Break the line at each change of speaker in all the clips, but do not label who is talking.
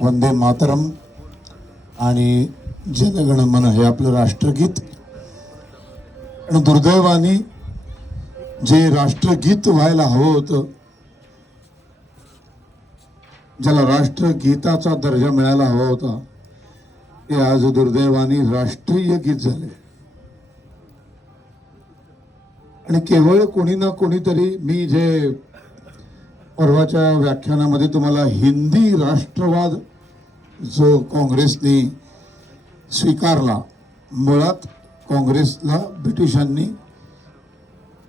वंदे मातरम आणि जनगणमन हे आपलं राष्ट्रगीत. आणि दुर्दैवाने जे राष्ट्रगीत व्हायला हवं होतं ज्याला राष्ट्रगीताचा दर्जा मिळायला हवा होता ते आज दुर्दैवाने राष्ट्रीय गीत झाले. आणि केवळ कोणी ना कोणीतरी मी जे परवाच्या व्याख्यानामध्ये तुम्हाला हिंदी राष्ट्रवाद जो काँग्रेसने स्वीकारला मुळात काँग्रेसला ब्रिटिशांनी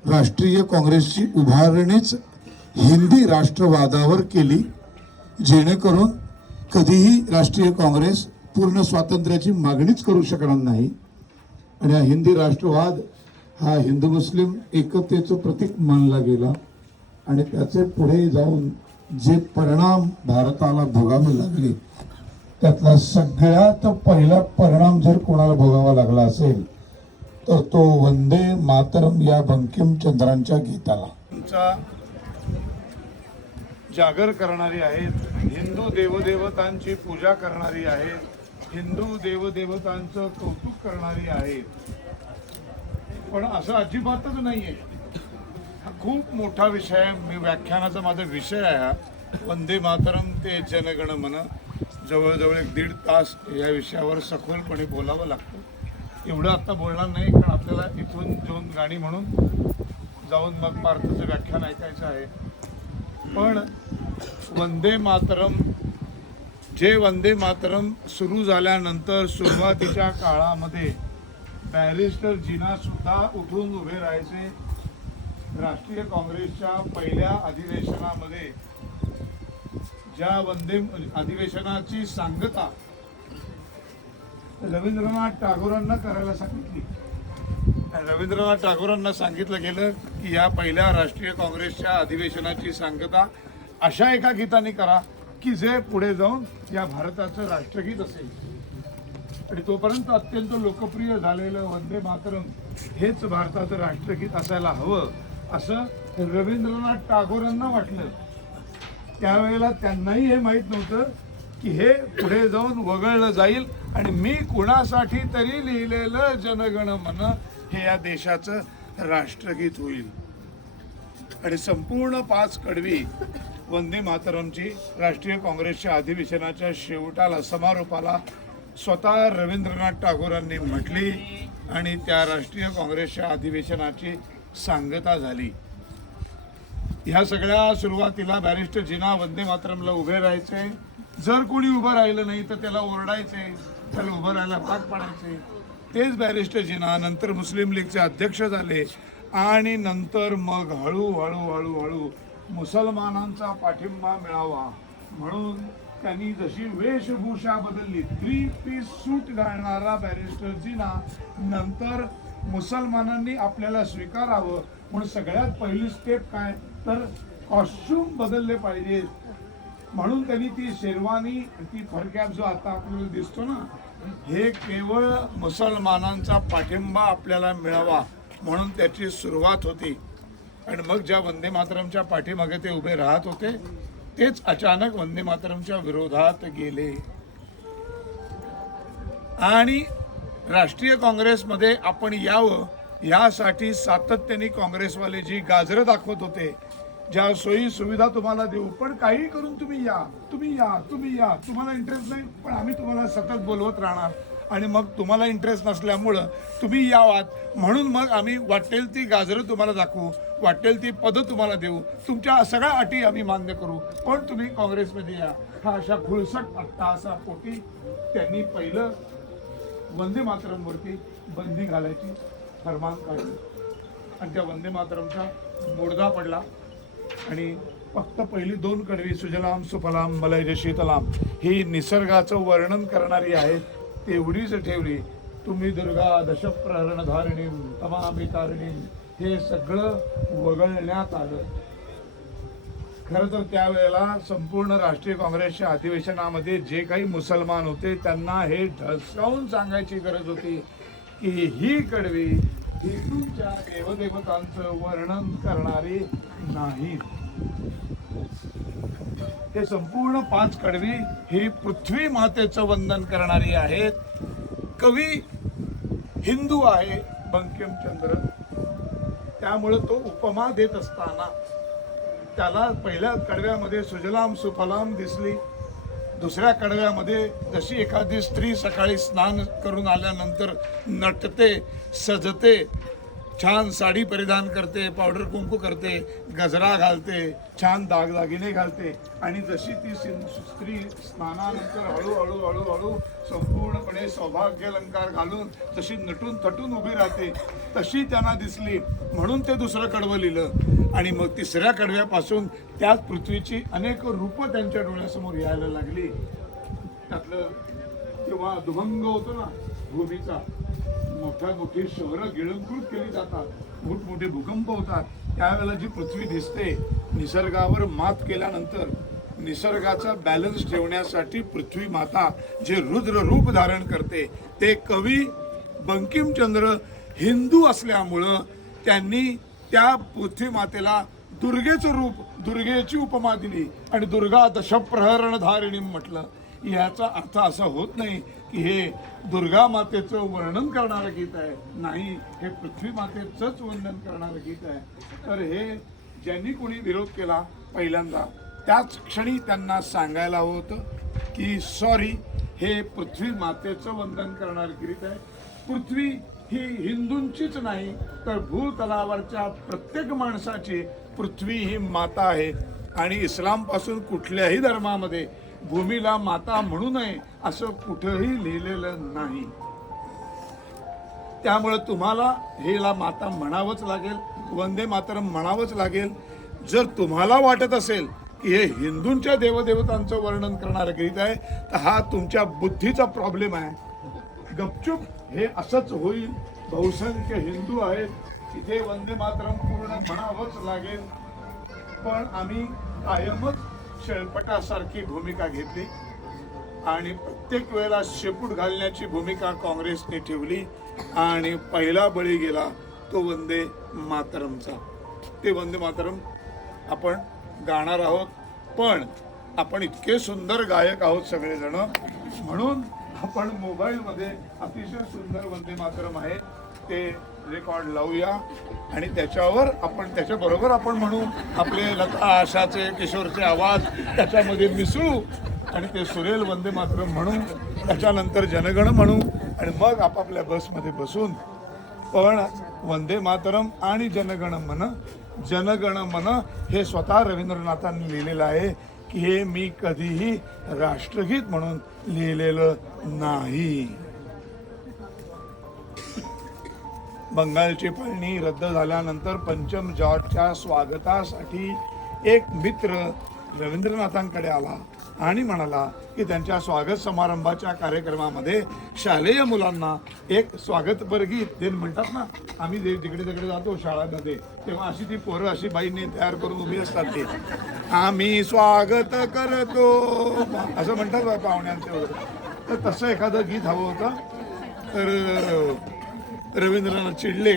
राष्ट्रीय काँग्रेसची उभारणीच हिंदी राष्ट्रवादावर केली जेणेकरून कधीही राष्ट्रीय काँग्रेस पूर्ण स्वातंत्र्याची मागणीच करू शकणार नाही. आणि हा हिंदी राष्ट्रवाद हा हिंदू मुस्लिम एकतेचं प्रतीक मानला गेला. आणि त्याचे पुढे जाऊन जे परिणाम भारताला भोगावे लागले त्यातला सगळ्यात पहिला परिणाम जर कोणाला भोगावा लागला असेल तर तो वंदे मातरम या बंकिमचंद्रांच्या गीताला.
जागर करणारी आहेत हिंदू देवदेवतांची पूजा करणारी आहेत हिंदू देवदेवतांचं कौतुक करणारी आहेत. पण असं अजिबातच नाहीये. हा खूप मोठा विषय आहे. मी व्याख्यानाचा माझा विषय आहे हा. वंदे मातरम ते जनगण मन. जवळजवळ एक दीड तास या विषयावर सखोलपणे बोलावं लागतं. एवढं आता बोलणार नाही कारण आपल्याला इथून दोन गाणी म्हणून जाऊन मग भारताचं व्याख्यान ऐकायचं आहे. पण वंदे मातरम जे वंदे मातरम सुरू झाल्यानंतर सुरुवातीच्या काळामध्ये बॅरिस्टर जिना सुद्धा उठून उभे राहायचे. राष्ट्रीय काँग्रेसच्या पहिल्या अधिवेशनामध्ये ज्या वंदे अधिवेशनाची सांगता रवींद्रनाथ टागोरांना करायला सांगितली. रवींद्रनाथ टागोरांना सांगितलं गेलं की या पहिल्या राष्ट्रीय काँग्रेसच्या अधिवेशनाची सांगता अशा एका गीताने करा की जे पुढे जाऊन या भारताचं राष्ट्रगीत असेल. आणि तोपर्यंत अत्यंत लोकप्रिय झालेलं वंदे मातरम हेच भारताचं राष्ट्रगीत असायला हवं. असं रवींद्रनाथ टागोरांना वाटलं. त्यावेळेला त्यांनाही हे माहीत नव्हतं की हे पुढे जाऊन वगळलं जाईल आणि मी कुणासाठी तरी लिहिलेलं जनगण मन हे या देशाचं राष्ट्रगीत होईल. आणि संपूर्ण पाच कडवी वंदे मातरमची राष्ट्रीय काँग्रेसच्या अधिवेशनाच्या शेवटाला समारोपाला स्वतः रवींद्रनाथ टागोरांनी म्हटली आणि त्या राष्ट्रीय काँग्रेसच्या अधिवेशनाची सांगता झाली. ह्या सगळ्या सुरुवातीला बॅरिस्टर जिना वंदे मातरमला उभे राहायचे. जर कोणी उभं राहिलं नाही तर त्याला ओरडायचे त्याला उभं राहायला भाग पाडायचे. तेच बॅरिस्टर जिना नंतर मुस्लिम लीगचे अध्यक्ष झाले. आणि नंतर मग हळूहळू हळूहळू मुसलमानांचा पाठिंबा मिळावा. म्हणून त्यांनी जशी वेशभूषा बदलली थ्री पीस सूट घालणारा बॅरिस्टर जिना नंतर मुसलमानांनी आपल्याला स्वीकारावं म्हणून सगळ्यात पहिली स्टेप काय? तर कॉस्ट्युम बदलले पाहिजे. म्हणून त्यांनी ती शेरवानी ती फरक्याप जो आता आपल्याला दिसतो ना हे केवळ मुसलमानांचा पाठिंबा आपल्याला मिळावा म्हणून त्याची सुरुवात होती. आणि मग ज्या वंदे मातरमच्या पाठीमागे ते उभे राहत होते तेच अचानक वंदे मातरमच्या विरोधात गेले. आणि राष्ट्रीय काँग्रेसमध्ये आपण यावं यासाठी सातत्याने काँग्रेसवाले जी गाजरं दाखवत होते ज्या सोयी सुविधा तुम्हाला देऊ. पण काही करून तुम्ही या तुम्ही या तुम्ही या. तुम्हाला इंटरेस्ट नाही पण आम्ही तुम्हाला सतत बोलवत राहणार. आणि मग तुम्हाला इंटरेस्ट नसल्यामुळं तुम्ही यावात. म्हणून मग आम्ही वाटेल ती गाजरं तुम्हाला दाखवू वाटेल ती पदं तुम्हाला देऊ. तुमच्या सगळ्या अटी आम्ही मान्य करू. पण तुम्ही काँग्रेसमध्ये या. हा अशा खुळसट अट्टासा पोटी त्यांनी पहिलं वंदे मातरमवरती बंदी घालायची फरमान काढली आणि त्या वंदे मातरमचा मोडगा पडला. आणि फक्त पहिली दोन कडवी सुजलाम सुफलाम मलय शीतलाम ही निसर्गाचं वर्णन करणारी आहेत तेवढीच ठेवली. तुम्ही दुर्गा दशप्रहरण धारिणी तमामी तारिणी हे सगळं वगळण्यात आलं. खरं तर त्यावेळेला संपूर्ण राष्ट्रीय काँग्रेसच्या अधिवेशनामध्ये जे काही मुसलमान होते त्यांना हे ढसकावून सांगायची गरज होती की ही कडवी हिंदूंच्या देवदेवतांचं वर्णन करणारी नाही. हे संपूर्ण पाच कडवी ही पृथ्वी मातेचं वंदन करणारी आहेत. कवी हिंदू आहे बंकिमचंद्र. त्यामुळे तो उपमा देत असताना त्याला पहिल्या कडव्यामध्ये सुजलाम सुफलाम दिसली. दुसऱ्या कडव्यामध्ये जशी एखादी स्त्री सकाळी स्नान करून आल्यानंतर नटते सजते छान साडी परिधान करते पावडर कुंकू करते गजरा घालते छान दागदागिने घालते. आणि जशी ती स्त्री स्नानानंतर हळूहळू हळूहळू संपूर्णपणे सौभाग्य अलंकार घालून तशी नटून थटून उभी राहते. तशी त्यांना दिसली म्हणून ते दुसरं कडवं लिहिलं. आणि मग तिसऱ्या कडव्यापासून त्याच पृथ्वीची अनेक रूपं त्यांच्या डोळ्यासमोर यायला लागली. त्यातलं किंवा दुभंग होतो ना भूमीचा मोठ्या मोठी शहरं गिळंकृत केली जातात. मोठमोठे भूकंप होतात. त्यावेळेला जी पृथ्वी दिसते निसर्गावर मात केल्यानंतर निसर्गाचा बॅलन्स ठेवण्यासाठी पृथ्वी माता जे रुद्र रूप धारण करते ते कवी बंकिमचंद्र हिंदू असल्यामुळं त्यांनी त्या पृथ्वी मातेला दुर्गेचं रूप दुर्गेची उपमा दिली आणि दुर्गा दशप्रहरण धारिणी म्हटलं. याचा अर्थ असा होत नाही की हे दुर्गा मातेचं वर्णन करणारं गीत आहे नाही हे पृथ्वी मातेचंच वर्णन करणारं गीत आहे. तर हे ज्यांनी कोणी विरोध केला पहिल्यांदा त्याच क्षणी त्यांना सांगायला हवं होतं की सॉरी हे पृथ्वी मातेचं वंदन करणारं गीत आहे. पृथ्वी ही हिंदूंचीच नाही तर भूतलावरच्या प्रत्येक माणसाची पृथ्वी ही माता आहे. आणि इस्लामपासून कुठल्याही धर्मामध्ये भूमीला माता म्हणू नये असं कुठंही लिहिलेलं नाही. त्यामुळे तुम्हाला हेला माता म्हणावंच लागेल वंदे मातरम म्हणावंच लागेल. जर तुम्हाला वाटत असेल की हे हिंदूंच्या देवदेवतांचं वर्णन करणारं गीत आहे तर हा तुमच्या बुद्धीचा प्रॉब्लेम आहे. गपचूप हे असंच होईल. बहुसंख्य हिंदू आहेत तिथे वंदे मातरम पूर्ण म्हणावंच लागेल. पण आम्ही कायमच शेळपटासारखी भूमिका घेतली आणि प्रत्येक वेळेला शेपूट घालण्याची भूमिका काँग्रेसने ठेवली आणि पहिला बळी गेला तो वंदे मातरमचा. ते वंदे मातरम आपण गाणार आहोत पण आपण इतके सुंदर गायक आहोत सगळेजण म्हणून आपण मोबाईलमध्ये अतिशय सुंदर वंदे मातरम आहे ते रेकॉर्ड लावूया. आणि त्याच्यावर आपण त्याच्याबरोबर आपण म्हणू आपले लता आशाचे किशोरचे आवाज त्याच्यामध्ये मिसळू आणि ते सुरेल वंदे मातरम म्हणू. त्याच्यानंतर जनगण म्हणू. आणि मग आपापल्या बसमध्ये बसून पण वंदे मातरम आणि जनगण मन जनगण मन हे स्वतः रवींद्रनाथांनी लिहिलेलं आहे की हे मी कधीही राष्ट्रगीत म्हणून लिहिलेलं नाही. बंगालची पळणी रद्द झाल्यानंतर पंचम जॉर्जच्या स्वागतासाठी एक मित्र रवींद्रनाथांकडे आला आणि म्हणाला की त्यांच्या स्वागत समारंभाच्या कार्यक्रमामध्ये शालेय मुलांना एक स्वागतपर गीत ते म्हणतात ना आम्ही जे जिकडे तिकडे जातो शाळांमध्ये तेव्हा अशी ती पोरं अशी बाईंनी तयार करून उभी असतात ते. आम्ही स्वागत करतो. असं म्हणतात पाहुण्यांचे. वगैरे तर तसं एखादं गीत हवं होतं. तर रवींद्रनाथ चिडले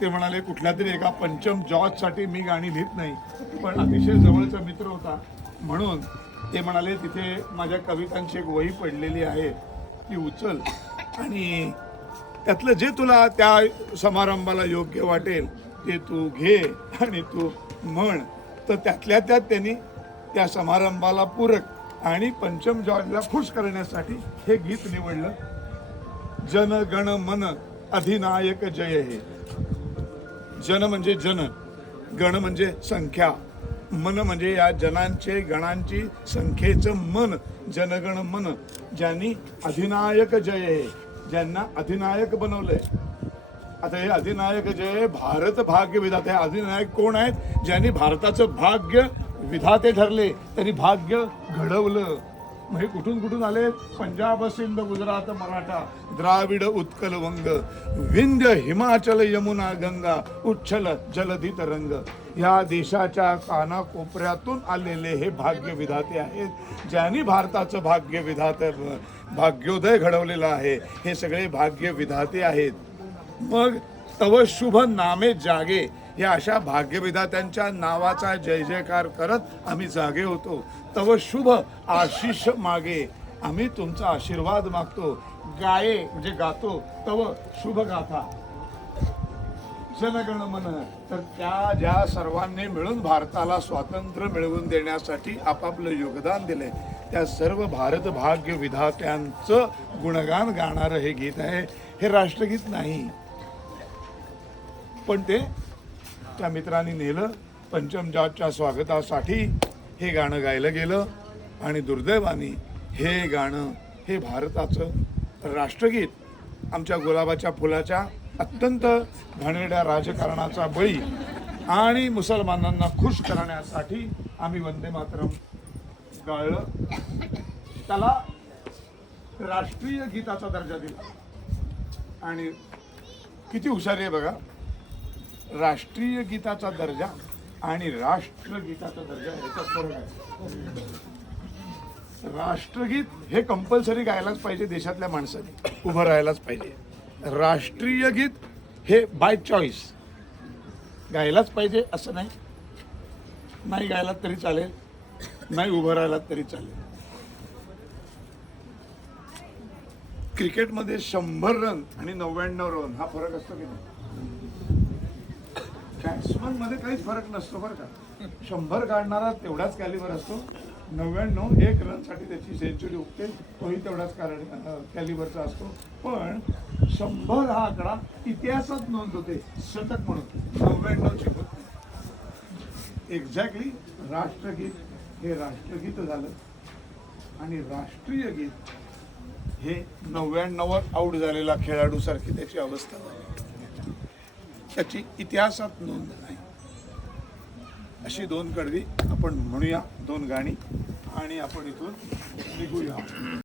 ते म्हणाले कुठल्या तरी एका पंचम जॉर्जसाठी मी गाणी लिहित नाही. पण अतिशय जवळचा मित्र होता. म्हणून ते म्हणाले तिथे माझ्या कवितांची एक वही पडलेली आहे. ती उचल. आणि त्यातलं जे तुला त्या समारंभाला योग्य वाटेल ते तू घे आणि तू म्हण. तर त्यातल्या त्यात त्यांनी त्या समारंभाला पूरक आणि पंचम जॉर्जला खुश करण्यासाठी हे गीत निवडलं. जन गण मन अधिनायक जय हे जन म्हणजे जन गण म्हणजे संख्या. मन म्हणजे या जनांचे गणांची संख्येचं मन जनगण मन. ज्यांनी अधिनायक जय हे ज्यांना अधिनायक बनवलंय. आता हे अधिनायक जय भारत भाग्य विधाते अधिनायक कोण आहेत? ज्यांनी भारताचं भाग्य विधाते ठरले. त्यांनी भाग्य घडवलं. मग हे कुठून कुठून आले? पंजाब सिंध गुजरात मराठा द्राविड उत्कल वंग विंध्य हिमाचल यमुना गंगा उच्छल जलधित रंग. या देशाच्या कानाकोपऱ्यातून आलेले हे भाग्य विधाते आहेत. ज्यांनी भारताचं भाग्यविधात भाग्योदय घडवलेलं आहे हे सगळे भाग्य विधाते आहेत. मग तव शुभ नामे जागे. या अशा भाग्यविधात्यांच्या नावाचा जय जयकार करत आम्ही जागे होतो. तव शुभ आशिष मागे. आम्ही तुमचा आशीर्वाद मागतो. गाये म्हणजे गातो तव शुभ गाथा. जनगण मन तर त्या ज्या सर्वांनी मिळून भारताला स्वातंत्र्य मिळवून देण्यासाठी आपापलं योगदान दिलंय त्या सर्व भारत भाग्य विधात्यांचं गुणगान गाणारं हे गीत आहे. हे राष्ट्रगीत नाही. पण ते त्या मित्रांनी नेलं. पंचमजातच्या स्वागतासाठी हे गाणं गायलं गेलं. आणि दुर्दैवाने हे गाणं हे भारताचं राष्ट्रगीत आमच्या गुलाबाच्या फुलाच्या अत्यंत घाणेरड्या राजकारणाचा बळी आणि मुसलमानांना खुश करण्यासाठी आम्ही वंदे मातरम गाळलं. त्याला राष्ट्रीय गीताचा दर्जा दिला. आणि किती हुशारी आहे बघा. राष्ट्रीय गीताचा दर्जा आणि राष्ट्रगीताचा दर्जा याचा फरक आहे. राष्ट्रगीत हे कंपल्सरी गायलाच पाहिजे देशातल्या माणसाने. उभं राहायलाच पाहिजे. राष्ट्रीय गीत हे बाय चॉईस गायलाच पाहिजे असं नाही. नाही गायलात तरी चालेल. नाही उभं राहिलात तरी चालेल. क्रिकेटमध्ये शंभर रन आणि नव्याण्णव रन हा फरक असतो की नाही? मध्ये काहीच फरक नसतो बरं का. शंभर काढणारा तेवढाच कॅलिबर असतो. नव्याण्णव एक रनसाठी त्याची सेंचुरी उठते तोही तेवढाच कारण कॅलिबरचा असतो. पण शंभर हा आकडा इतिहासात नोंद होते. शतक म्हणून. नव्याण्णवची होत एक्झॅक्टली राष्ट्रगीत हे राष्ट्रगीत झालं. आणि राष्ट्रीय गीत हे नव्याण्णववर आऊट झालेला खेळाडूसारखी त्याची अवस्था झाली. त्याची इतिहासात नोंद नाही. अशी दोन कडवी आपण म्हणूया दोन गाणी आणि आपण इथून निघूया.